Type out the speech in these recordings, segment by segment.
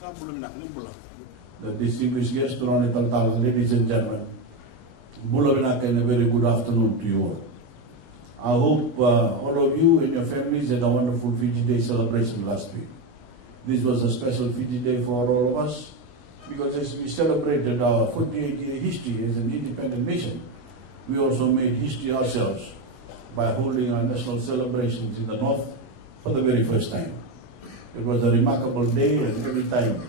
The distinguished guests, ladies and gentlemen, and a very good afternoon to you all. I hope all of you and your families had a wonderful Fiji Day celebration last week. This was a special Fiji Day for all of us because as we celebrated our 48-year history as an independent nation, we also made history ourselves by holding our national celebrations in the North for the very first time. It was a remarkable day, and every time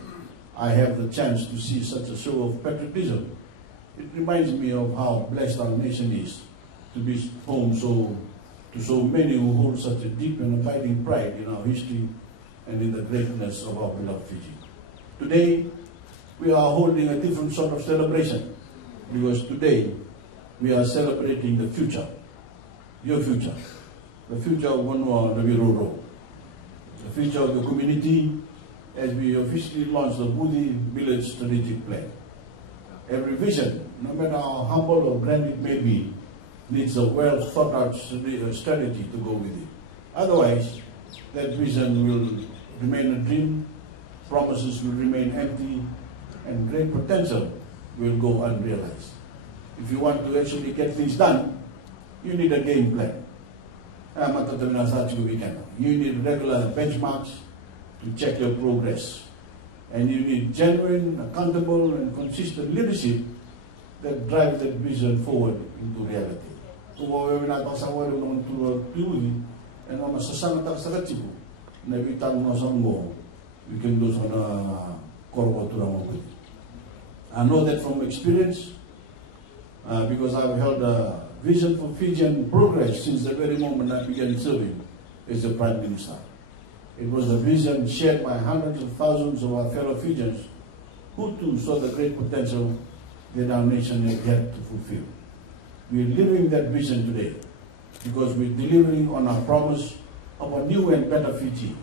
I have the chance to see such a show of patriotism, it reminds me of how blessed our nation is to be home to so many who hold such a deep and abiding pride in our history and in the greatness of our beloved Fiji. Today, we are holding a different sort of celebration because today we are celebrating the future, your future, the future of Vanua Naviroro, the future of the community as we officially launch the Budi Village Strategic Plan. Every vision, no matter how humble or grand it may be, needs a well thought out strategy to go with it. Otherwise, that vision will remain a dream, promises will remain empty, and great potential will go unrealized. If you want to actually get things done, you need a game plan. You need regular benchmarks to check your progress. And you need genuine, accountable, and consistent leadership that drives that vision forward into reality. So we can do some I know that from experience, because I've held a vision for Fijian progress since the very moment I began serving as the Prime Minister. It was a vision shared by hundreds of thousands of our fellow Fijians who too saw the great potential that our nation had yet to fulfill. We are living that vision today because we're delivering on our promise of a new and better Fiji.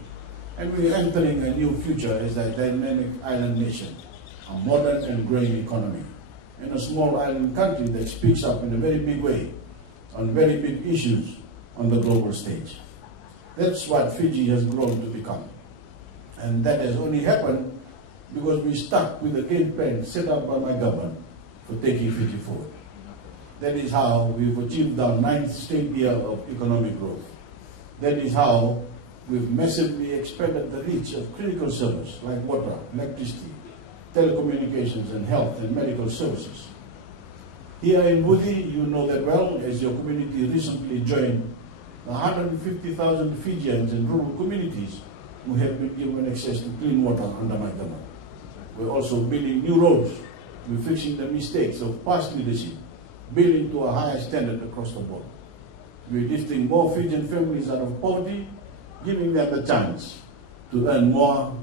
And we're entering a new future as a dynamic island nation, a modern and growing economy, and a small island country that speaks up in a very big way on very big issues on the global stage. That's what Fiji has grown to become. And that has only happened because we stuck with the game plan set up by my government for taking Fiji forward. That is how we've achieved our 9th straight year of economic growth. That is how we've massively expanded the reach of critical services like water, electricity, telecommunications, and health and medical services. Here in Budi, you know that well, as your community recently joined the 150,000 Fijians in rural communities who have been given access to clean water under my government. We're also building new roads. We're fixing the mistakes of past leadership, building to a higher standard across the board. We're lifting more Fijian families out of poverty, giving them the chance to earn more,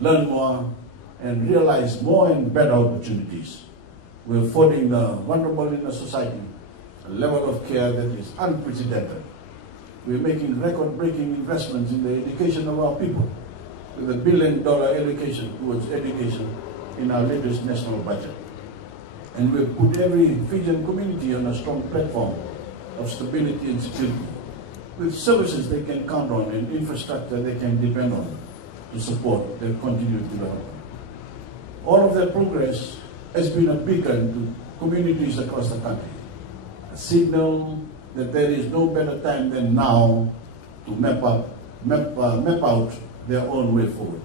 learn more, and realize more and better opportunities. We're affording the vulnerable in the society a level of care that is unprecedented. We're making record-breaking investments in the education of our people with $1 billion allocation towards education in our latest national budget. And we've put every Fijian community on a strong platform of stability and security, with services they can count on and infrastructure they can depend on to support their continued development. All of that progress has been a beacon to communities across the country, a signal that there is no better time than now to map out their own way forward.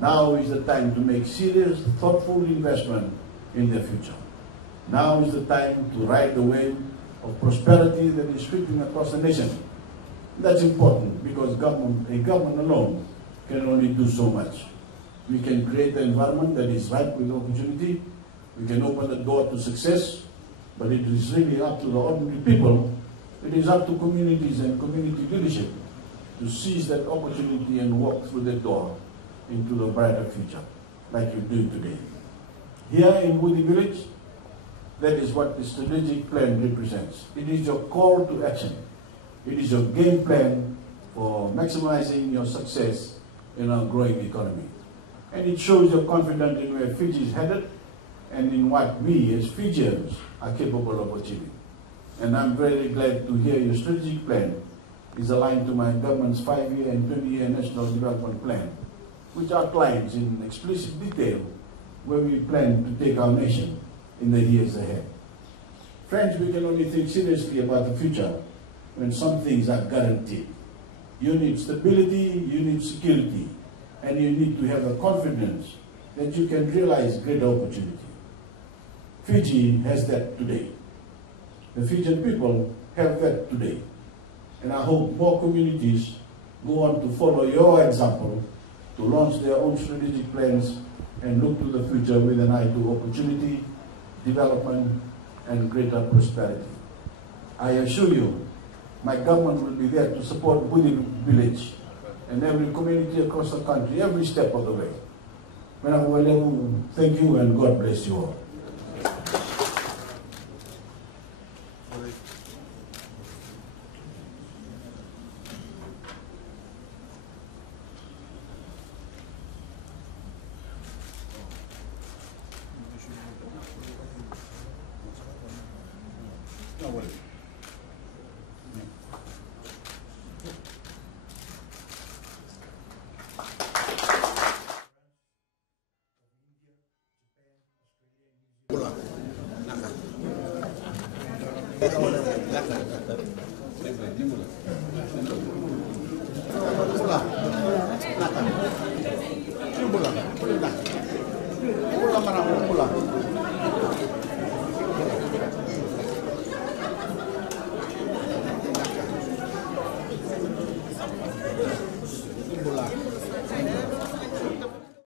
Now is the time to make serious, thoughtful investment in their future. Now is the time to ride the wave of prosperity that is sweeping across the nation. That's important because a government alone can only do so much. We can create an environment that is ripe with opportunity. We can open the door to success, but it is really up to the ordinary people. It is up to communities and community leadership to seize that opportunity and walk through that door into the brighter future, like you're doing today. Here in Budi Village, that is what the strategic plan represents. It is your call to action. It is your game plan for maximizing your success in our growing economy. And it shows your confidence in where Fiji is headed and in what we as Fijians are capable of achieving. And I'm very glad to hear your strategic plan is aligned to my government's 5-year and 20-year national development plan which outlines in explicit detail where we plan to take our nation in the years ahead. Friends, we can only think seriously about the future when some things are guaranteed. You need stability, you need security, and you need to have the confidence that you can realize greater opportunity. Fiji has that today. The Fijian people have that today. And I hope more communities go on to follow your example to launch their own strategic plans and look to the future with an eye to opportunity, development, and greater prosperity. I assure you, my government will be there to support Budi Village and every community across the country, every step of the way. Madam, thank you and God bless you all.